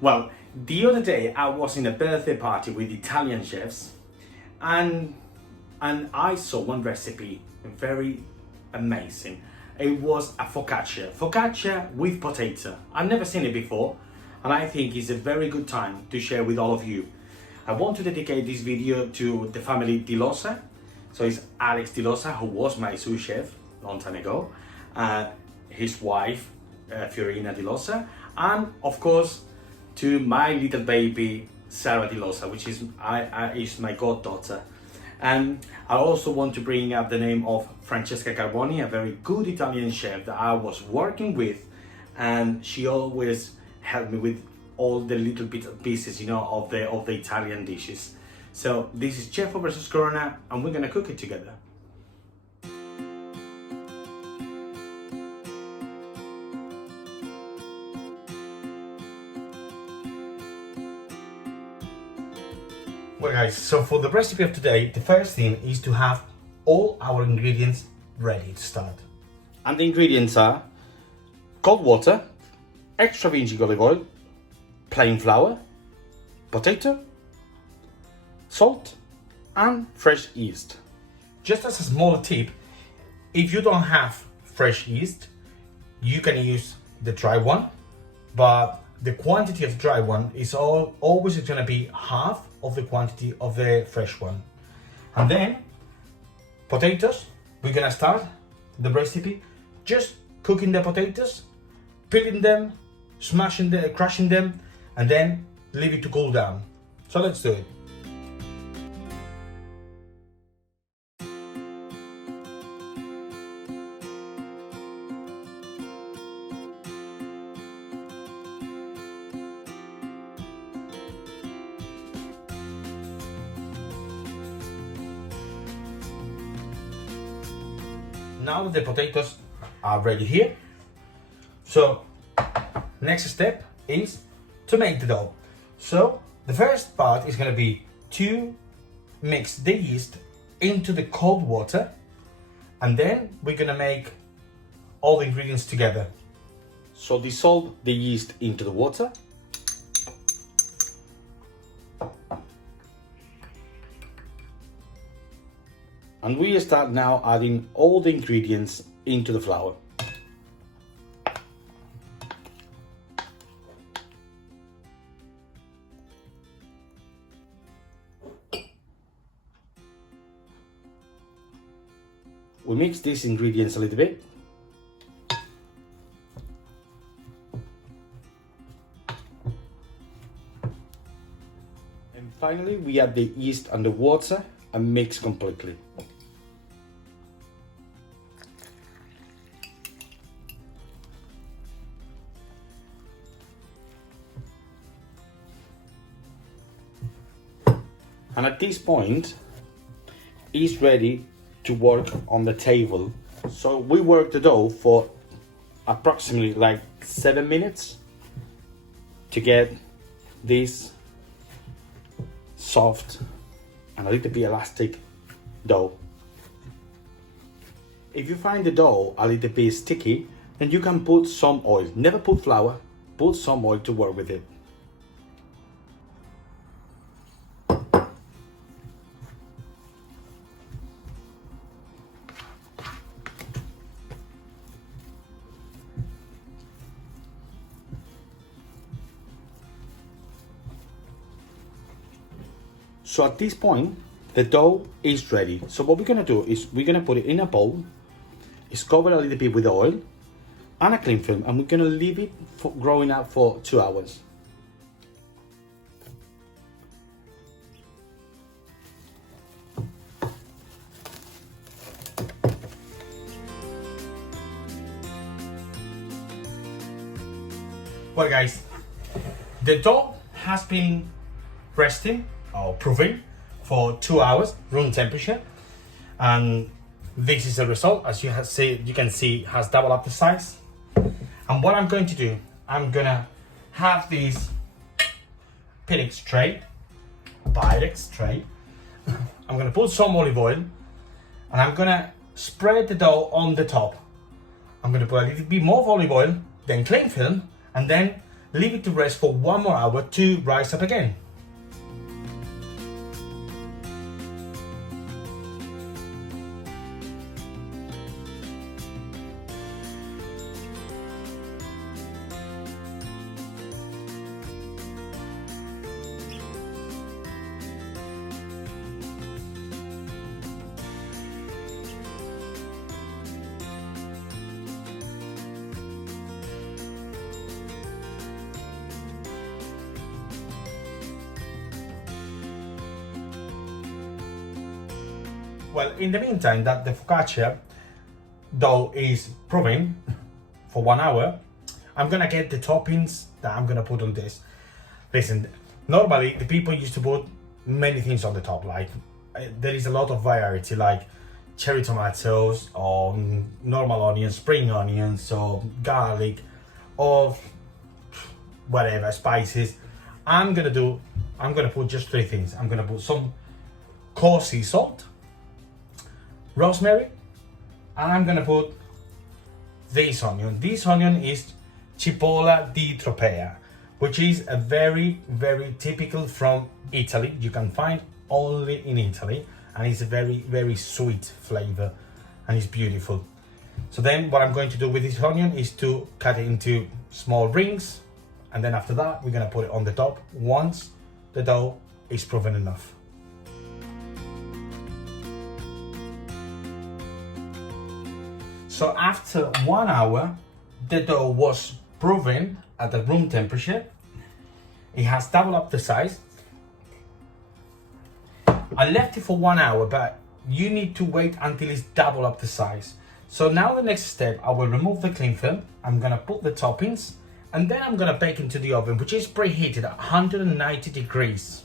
Well, the other day I was in a birthday party with Italian chefs and I saw one recipe very amazing. It was a focaccia with potato. I've never seen it before and I think it's a very good time to share with all of you. I want to dedicate this video to the family Di Losa. So it's Alex Di Losa, who was my sous chef a long time ago, his wife Fiorina Di Losa, and of course to my little baby Sarah Di Losa, which is my goddaughter. And I also want to bring up the name of Francesca Carboni, a very good Italian chef that I was working with, and she always helped me with all the little pieces, of the Italian dishes. So this is Chefo versus Corona, and we're gonna cook it together. Well guys, so for the recipe of today, the first thing is to have all our ingredients ready to start. And the ingredients are cold water, extra virgin olive oil, plain flour, potato, salt, and fresh yeast. Just as a small tip, if you don't have fresh yeast, you can use the dry one, but the quantity of dry one is always gonna be half of the quantity of the fresh one. And then potatoes, we're gonna start the recipe just cooking the potatoes, peeling them, crushing them, and then leave it to cool down. So let's do it. Now the potatoes are ready here. So next step is to make the dough. So the first part is going to be to mix the yeast into the cold water, and then we're going to make all the ingredients together. So dissolve the yeast into the water. And we start now adding all the ingredients into the flour. We mix these ingredients a little bit. And finally, we add the yeast and the water and mix completely. And at this point, it's ready to work on the table. So we work the dough for approximately like 7 minutes to get this soft and a little bit elastic dough. If you find the dough a little bit sticky, then you can put some oil. Never put flour, put some oil to work with it. So at this point, the dough is ready. So what we're gonna do is we're gonna put it in a bowl. It's covered a little bit with oil and a cling film, and we're gonna leave it growing up for 2 hours. Well guys, the dough has been resting or proving for 2 hours, room temperature, and this is the result. As you can see, has doubled up the size. And what I'm going to do, I'm gonna have this Pyrex tray. I'm gonna put some olive oil, and I'm gonna spread the dough on the top. I'm gonna put a little bit more of olive oil, then cling film, and then leave it to rest for 1 more hour to rise up again. Well, in the meantime that the focaccia dough is proving for 1 hour, I'm gonna get the toppings that I'm gonna put on this. Listen, normally the people used to put many things on the top, like there is a lot of variety, like cherry tomatoes or normal onions, spring onions or garlic or whatever, spices. I'm gonna put just 3 things. I'm gonna put some coarse sea salt, rosemary, and I'm gonna put this onion. This onion is cipolla di tropea, which is a very, very typical from Italy. You can find only in Italy, and it's a very, very sweet flavor, and it's beautiful. So then what I'm going to do with this onion is to cut it into small rings, and then after that we're gonna put it on the top once the dough is proven enough. So after 1 hour, the dough was proven at the room temperature. It has doubled up the size. I left it for 1 hour, but you need to wait until it's double up the size. So now the next step, I will remove the cling film. I'm gonna put the toppings, and then I'm gonna bake into the oven, which is preheated at 190 degrees.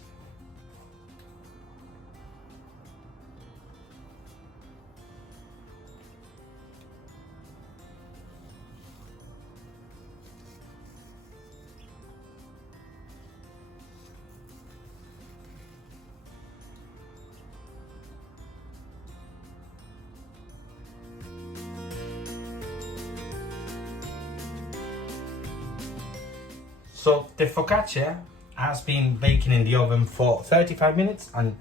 So the focaccia has been baking in the oven for 35 minutes, and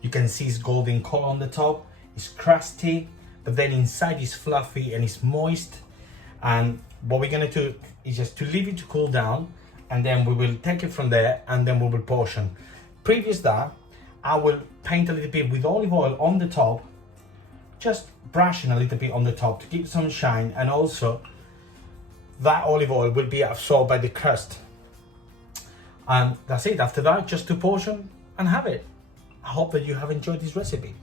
you can see it's golden color on the top. It's crusty, but then inside is fluffy and it's moist. And what we're gonna do is just to leave it to cool down, and then we will take it from there, and then we will portion. Previous that, I will paint a little bit with olive oil on the top, just brushing a little bit on the top to give some shine, and also that olive oil will be absorbed by the crust. And that's it. After that, just to portion and have it. I hope that you have enjoyed this recipe.